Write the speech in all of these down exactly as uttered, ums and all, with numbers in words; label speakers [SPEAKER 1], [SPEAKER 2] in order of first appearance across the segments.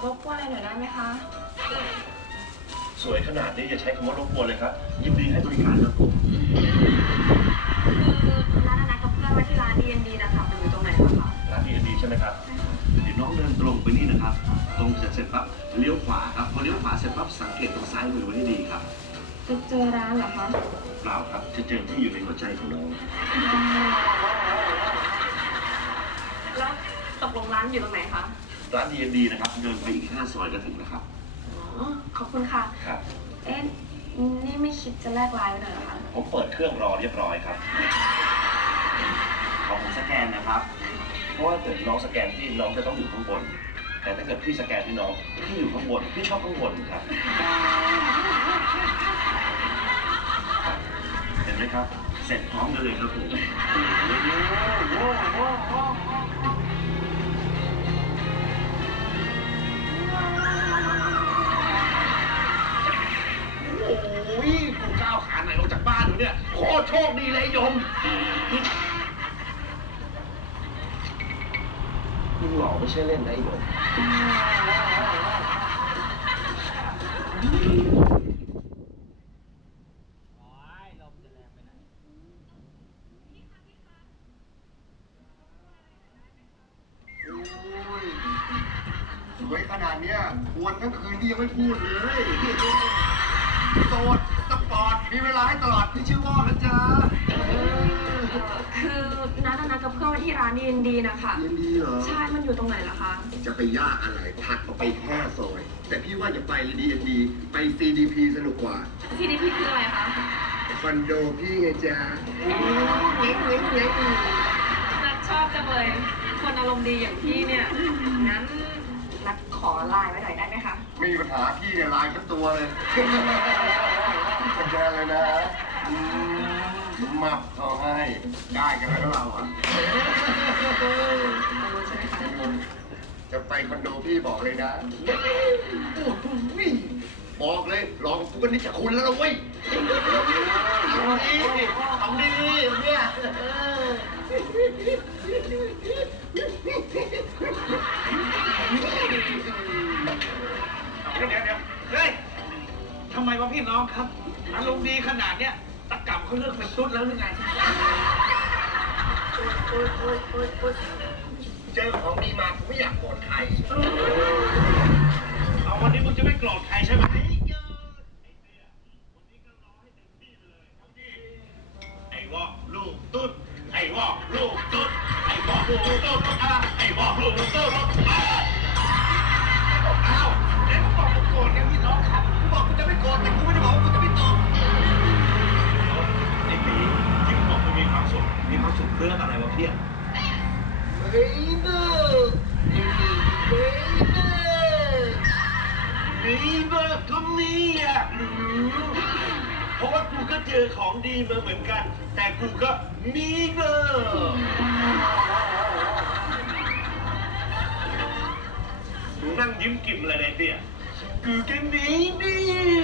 [SPEAKER 1] รบกวนอะไรหน่อยได้ไหมคะ
[SPEAKER 2] สวยขนาดนี้อย่าใช้คำว่ารบกวนเลยครับยินดีให้บริการครับผม
[SPEAKER 1] คือร้านนัดกับเพื่อนว่าที่ร้าน ดี เอ็น ดี นะคะมันอยู่ตรงไหนคะ
[SPEAKER 2] ร้าน ดี เอ็น ดี ใช่ไหมครับเดี๋ยวน้องเดินตรงไปนี่นะครับตรงเสร็จเสร็จปั๊บเลี้ยวขวาครับพอเลี้ยวขวาเสร็จปั๊บสังเกตตรงซ้ายมือไว้ให้ดีครับ
[SPEAKER 1] จะเจอร้านเหรอคะ
[SPEAKER 2] เปล่าครับจะเจอที่อยู่ในหัวใจของน้อง
[SPEAKER 1] แล้วตกลงร้านอยู่ตรงไหนคะ
[SPEAKER 2] ร้าน ดี เอ็น ดี นะครับเดินไปอีกห้าซอยก็ถึงแล้วครับ
[SPEAKER 1] อ๋อขอบคุณค่ะ
[SPEAKER 2] ครับ
[SPEAKER 1] เอ๊ะนี่ไม่คิดจะแลกไลน์ไว้หน่อยเหรอคะ
[SPEAKER 2] ผมเปิดเครื่องรอเรียบร้อยครับขอผมสแกนนะครับเพราะว่าเกิดน้องสแกนที่น้องจะต้องอยู่ข้างบนแต่ถ้าเกิดพี่สแกนที่น้องพี่อยู่ข้างบนพี่ชอบข้างบนครับเห็นไหมครับเสร็จพร้อมกันเลยครับผมโอ้ยกูก้าวขาไหนออกจากบ้านอยู่เนี่ยโคตรโชคดีเลยยมมึงหล่อไม่ใช่เล่นนะไอ้หนุ่ม
[SPEAKER 3] สวยขนาดเนี้ยควรทั้งคืนที่ยังไม่พูดเลยโสดสปอร์ตมีเวลาให้ตลอดที่ชื่อว่านะจ๊ะ
[SPEAKER 1] คือนัดนัดกับเพื่อนว่าที่ร้าน ดี เอ็น ดี นะคะ
[SPEAKER 3] ดี เอ็น ดี เหรอ
[SPEAKER 1] ใช่มันอยู่ตรงไหนล่ะคะ
[SPEAKER 3] จะไปยากอะไรถัดออกไปแค่ซอยแต่พี่ว่าอย่าไป ดี เอ็น ดี ไป ซี ดี พี สนุกกว่า
[SPEAKER 1] ซี ดี พี คืออะไรคะ
[SPEAKER 3] คอนโดพี่ไงจ๊ะเงี้ยเงี้ยเงี้ย
[SPEAKER 1] นัดชอบจังเลยคนอารมณ์ดีอย่างพี่เนี่ยงั้นนัดขอไลน์ไว้หน่อยได้ไหมคะ
[SPEAKER 3] ไม่มีปัญหาพี่เนี่ยไลน์ทั้งตัวเลยสแกนเลยนะมับเอาให้ได้กันแล้วเราอ่ะจะไปคอนโดพี่บอกเลยนะบอกเลยลองทุกวันนี้จะคุณแล้วนะเว้ยเอาดีเอาดีเนี่ย
[SPEAKER 4] เดี๋ยวเดี๋ยวเฮ้ยทำไมวะพี่น้องครับอารมณ์ดีขนาดเนี้ยตะกั่มเขาเลือกเป็นตุ๊ดแล้วหรือไง
[SPEAKER 3] เจอของดีมาผมไม่อยากโกรธใคร
[SPEAKER 4] เอาวันนี้มึงจะไม่โกรธใครใช่ไหมไอ้วอกลูกตุ๊ดไอ้วอกลูกตุ๊ดไอ้วอกลูกตุ๊ดไอ้วอกลูกตุ๊ดอ้าวเดี๋ยวมึงบอกมึงโกรธกันพี่น้องครับกูบอกกูจะไม่โกรธแต่กูไม่ได้บอกว่ากูจะไม่ตอบไอ้ปีที่มึงบอกมึงมีความสุขมีความสุขเรื่องอะไรวะเพี่ย
[SPEAKER 3] เฮ้ยเบอร์เฮ้ยเบอร์
[SPEAKER 4] เฮ้ยเบอร์ก็มีอ่ะเพราะว่ากูก็เจอของดีมาเหมือนกันแต่กูก็มีเบอร์นั่งยิ้มกิ่มอะไรเนี่ยเตี้ยกูก็มีดี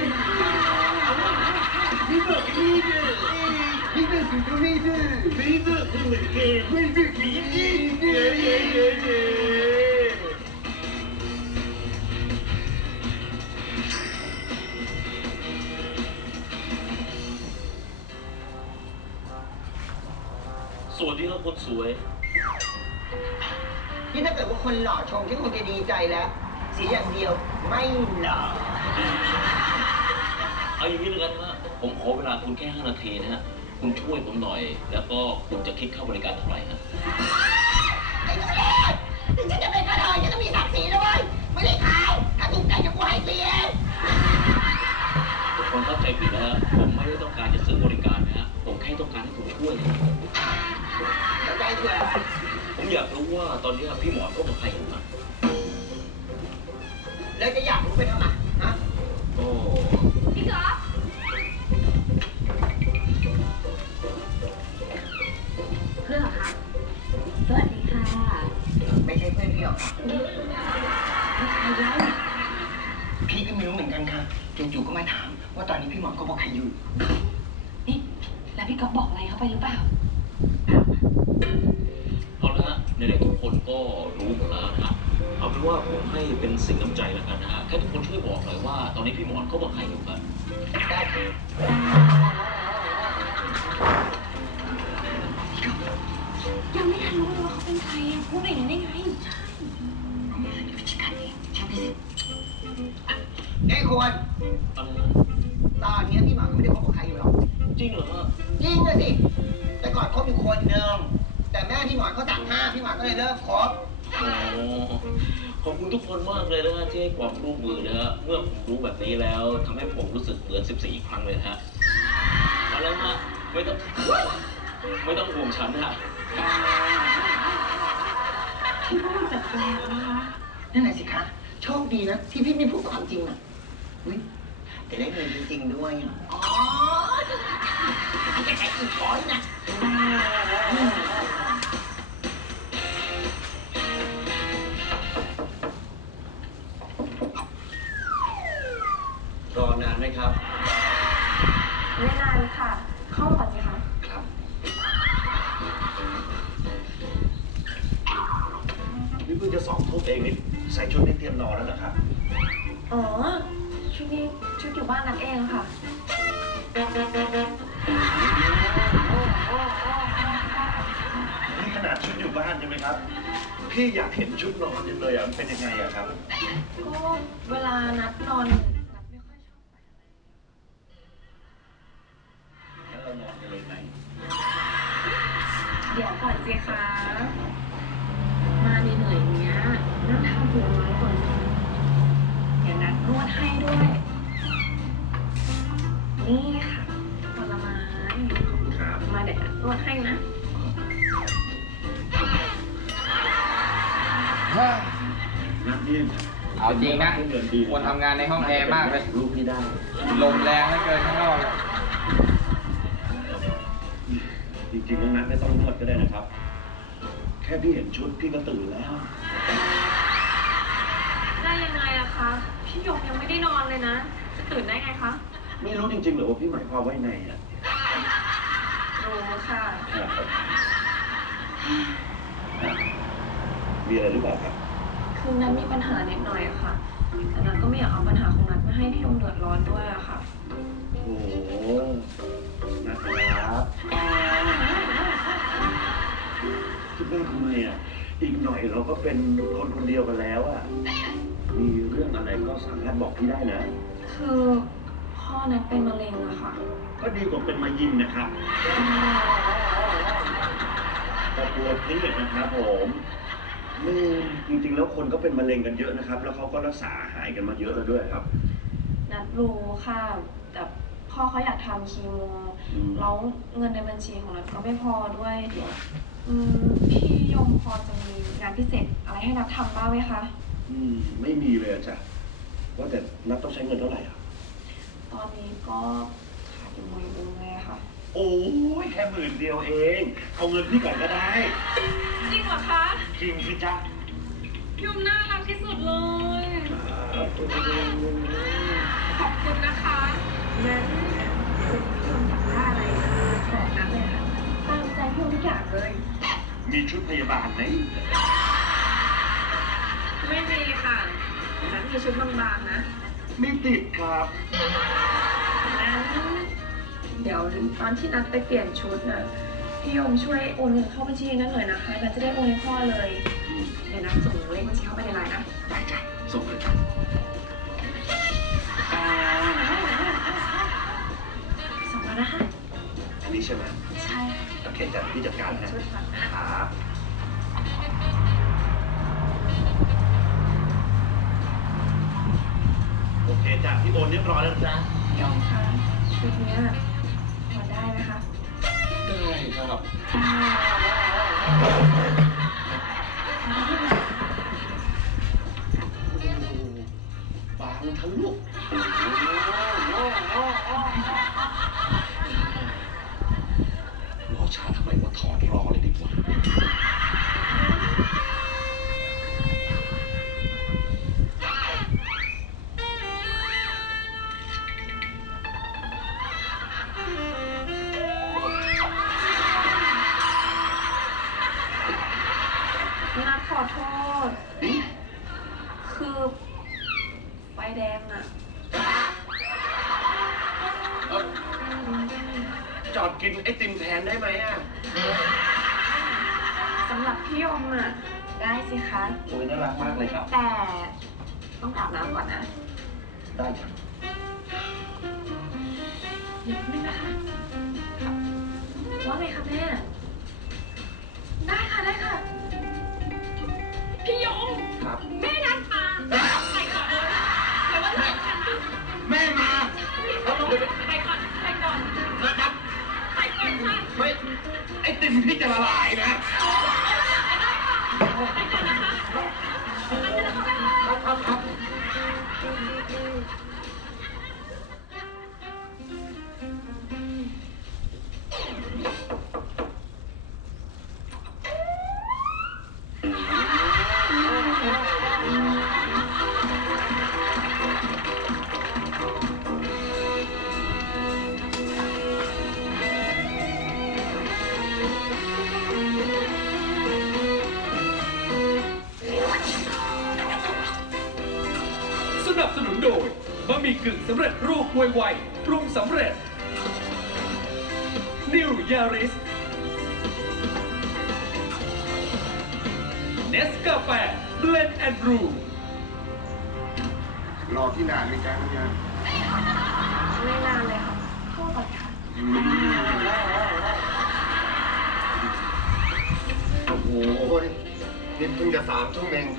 [SPEAKER 4] มีเบอร์มีเบอร์
[SPEAKER 3] มีเบอร์กูก็มีเบอร์
[SPEAKER 4] มีเบอร์กูเหมือนกัน
[SPEAKER 3] มีเบอร์กูก็มีเบอร์
[SPEAKER 2] สวัสดีครับคนสวย
[SPEAKER 5] ที่ถ้าเกิดว่าคนหล่อชมที่คงจะดีใจแล้วเสียอย่างเดียวไม่หล่อ
[SPEAKER 2] เอาอย่างนี้เลยกันนะผมขอเวลาคุณแค่ห้านาทีนะฮะคุณช่วยผมหน่อยแล้วก็คุณจะคิดค่าบริการเท่าไหร่ฮะ
[SPEAKER 5] ไอ้ตัวเล็กถึงฉันจะเป็นกระเทยฉันก็มีศักดิ์ศรีด้วยไม่ได้ขายถ้าถูกใจจะกูให้ฟรีเอง
[SPEAKER 2] ทุกคนเข้าใจผิดนะฮะผมไม่ได้ต้องการจะซื้อบริการนะฮะผมแค่ต้องการให้คุณช่วย
[SPEAKER 5] เข้าใจเถอะ
[SPEAKER 2] ผมอยากรู้ว่าตอนนี้พี่หมอเขาเป็นใครอยู่นะ
[SPEAKER 5] แล้วจะอยากรู้ไปทำไมฮะ
[SPEAKER 2] โอ้
[SPEAKER 1] พี่ก๊อฟเพื่อนเหรอคะสวัสดีค่ะ
[SPEAKER 5] ไม่ใช่เพื่อนพี่หรอกค่ะพี่ก็ไม่รู้เหมือนกันค่ะจู่ๆก็มาถามว่าตอนนี้พี่หมอก็บอกใครอยู่
[SPEAKER 1] นี่แล้วพี่ก๊อฟบอกอะไรเขาไปหรือเปล่า
[SPEAKER 2] เอาละฮะในเด็กทุกคนก็รู้หมดแล้วนะครับเอาเป็น
[SPEAKER 6] ถือว่าผมให้เป็นสิ่งน้ำใจแล้วกันนะฮะแค่ทุกคนช่วยบอกหน่อยว่าตอนนี้พี่หมอนเขาบอกใครอยู่กัน
[SPEAKER 5] ยังไม่ทันรู้เลยว่าเขาเป็นใครอ่ะพูดไปอย่างนั้นได้ไงไอ้ควร
[SPEAKER 6] อะไรนะ
[SPEAKER 5] ตอนนี้พี่หมาก็ไม่ได้คบกับใครอยู่หรอก
[SPEAKER 6] จริงเหรอฮะ
[SPEAKER 5] จริงเลยสิ แต่ก่อนคบอยู่คนหนึ่งแต่แม่พี่หมอนเขาสั่งห้ามพี่หมอนก็เลยเลิกคบ
[SPEAKER 6] โอ้ขอบคุณทุกคนมากเลยนะฮะที่ให้ความร่วมมือนะฮะเมื่อผมรู้แบบนี้แล้วทำให้ผมรู้สึกเหมือนสิบสี่ครั้งเลยนะฮะมาแล้วฮะไม่ต้องไม่ต้องห่วงฉันนะฮะ
[SPEAKER 5] พี่ว่ามันแปลกๆนะคะนั่นแหละสิคะ โชคดีนะที่พี่ไม่พูดความจริงอ่ะอุ้ยแต่ได้เงินจริงๆด้วยอ่ะอ๋อจะใช้อีกช้อยนะ
[SPEAKER 6] รอนานไหมครับ
[SPEAKER 1] ไม่นานค่ะ เข้าก่อนสิคะ
[SPEAKER 6] ครับ
[SPEAKER 2] นี่เพิ่งจะสองทุ่มเองนี่ใส่ชุดนี้เตรียมนอนแล้วนะครับ
[SPEAKER 1] อ๋อ ชุดนี้ชุดอยู่บ้านนัดเองค่ะ
[SPEAKER 2] นี่ขนาดชุดอยู่บ้านใช่ไหมครับ พี่อยากเห็นชุดนอนจังเลยอ่ะมันเป็นยังไงอะครับ
[SPEAKER 1] ก็เวลานัดนอนนัดไม่ค่อยชอบไป
[SPEAKER 2] งั้นเรานอนกันเลยไหม
[SPEAKER 1] เดี๋ยวก่อนสิคะ มาเหนื่อยๆอย่างเงี้ยนั่งทำผลไม้ก่อนสิเดี๋ยวนัดนวดให้ด้วย นี่ค่ะผลไม้
[SPEAKER 2] ครับ
[SPEAKER 1] มาเดี๋ยวนัดนวดให้นะ
[SPEAKER 2] นัดนี่
[SPEAKER 7] เอาจริงนะ
[SPEAKER 2] เงินดี
[SPEAKER 7] ควรทำงานในห้องแอร์มากเลย
[SPEAKER 2] ลูกพี่ได้
[SPEAKER 7] ลมแรงเหลือเกินข้างนอกอะ
[SPEAKER 2] จริงๆน้องนัทไม่ต้องนวดก็ได้นะครับ แค่พี่เห็นชุดพี่ก็ตื่นแล้ว
[SPEAKER 1] ได้ยังไงอะคะ พี่หยกยังไม่ได้นอนเลยนะ จะตื่นได้ไงคะ
[SPEAKER 2] ไม่รู้จริงๆเหรอว่าพี่หมายความว่าไงอ่ะ
[SPEAKER 1] รู้ค่ะ
[SPEAKER 2] มีอะไรหรือเปล่าครับ
[SPEAKER 1] คือนัทมีปัญหานิดหน่อยอะค่ะ แต่นัทก็ไม่อยากเอาปัญหาของนัทมาให้พี่ยงเดือดร้อนด้วยอะค่ะ
[SPEAKER 2] โอ้โหนะครับคิดว่าทำไมอ่ะ อีกหน่อยเราก็เป็นคนคนเดียวกันแล้วอ่ะ มีเรื่องอะไรก็สามารถบอกพี่ได้นะ
[SPEAKER 1] คือพ่อนัทเป็นมะเร็งอะค่ะ
[SPEAKER 2] ก็ดีกว่าเป็นมายินนะครับแต่กลัวเครียดนะครับผมไม่จริงๆแล้วคนก็เป็นมะเร็งกันเยอะนะครับ แล้วเขาก็รักษาหายกันมาเยอะแล้วด้วยครับ
[SPEAKER 1] นัทรู้ค่ะ แต่พ่อเขาอยากทำคีโม
[SPEAKER 2] อืม
[SPEAKER 1] แล้วเงินในบัญชีของนัทก็ไม่พอด้วยอืมพี่ยมพอจะมีงานพิเศษอะไรให้นัททำบ้างไหมคะ
[SPEAKER 2] อืมไม่มีเลยอะจ้ะว่าแต่นัดต้องใช้เงินเท่าไหร่อ่ะ
[SPEAKER 1] ตอนนี้ก็ขาดอยู่หมื่นนึงเลยอะค่ะ
[SPEAKER 2] โอ้ยแค่หมื่นเดียวเอง เอาเงินพี่ก่อนก็ได้
[SPEAKER 1] จริงเหรอคะ
[SPEAKER 2] จริงสิจ๊ะ
[SPEAKER 1] ยมน่ารักที่สุดเลย ขอบคุณนะคะงั้นพี่ยมอยากได้อะไรบอกนัทเลยค่ะตามใจพี่ยมทุกอย่างเลย
[SPEAKER 2] มีชุดพยาบาลไหม
[SPEAKER 1] ไม่มีค่ะนัทมีชุดบางๆนะ
[SPEAKER 2] ไม่ติดครับ
[SPEAKER 1] งั้นเดี๋ยวตอนที่นัดไปเปลี่ยนชุดน่ะพี่ยมช่วยโอนเงินเข้าบัญชีนั้นเลยนะคะนัดจะได้โอนให้พ่อเลย เดี๋ยวนัดส่งเลขบัญชีเข้าไปในไลน์นะ
[SPEAKER 2] ได้จ้ะส่งเลยจ้ะ
[SPEAKER 1] ส่งแล้วนะคะ
[SPEAKER 2] อันนี้ใช่ไหม
[SPEAKER 1] ใช่
[SPEAKER 2] โอเคจ้ะพี่จัดการให้
[SPEAKER 1] ชุดก่อนนะ
[SPEAKER 2] ครับโอเคจ้ะพี่โอนเรียบร้อยแล้วจ้ะ
[SPEAKER 1] พี่ยมคะชุดเนี้ยพอได้ไหมคะ
[SPEAKER 7] ได้ครับ
[SPEAKER 2] บางทะลุรอช้าทำไมว่าถอดรอเลยดีกว่า
[SPEAKER 1] นัดขอโทษคือไฟแดงอะ
[SPEAKER 2] จอดกินไอติมแทนได้ไหมอ่ะ
[SPEAKER 1] สำหรับพี่ยมอะได้สิคะ
[SPEAKER 2] โอ้ยน่ารักมากเลยครับ
[SPEAKER 1] แต่ต้องอาบน้ำก่อนนะ
[SPEAKER 2] ได้จ้ะ
[SPEAKER 1] เดี๋ยวนึงนะคะครับว่าไงคะแม่ ได้ค่ะได้ค่ะ พี่ยง
[SPEAKER 2] ครับ
[SPEAKER 1] แม่นัดมาไปก่อนเลยแต่ว่าหลังฉันดิ
[SPEAKER 3] แม่มา
[SPEAKER 1] ไปก่อนไปก่อน
[SPEAKER 3] นะครับ
[SPEAKER 1] ไปก่อนค่ะ
[SPEAKER 3] ไม่ไอติมพี่จะละลายนะ
[SPEAKER 1] ไปก่อนนะคะอันนี้นะคะ
[SPEAKER 3] ครับครับ
[SPEAKER 8] สนับสนุนโดยบะหมี่กึ่งสำเร็จรูปไวๆปรุงสำเร็จ New Yaris Nescafe Blend and Brew
[SPEAKER 3] รอที่นานไหมจ๊ะน้องยา
[SPEAKER 1] ไม่นานเลยค่ะโทษก่อนค่ะ
[SPEAKER 3] โอ้โหนี่เพิ่งจะสามทุ่มเอง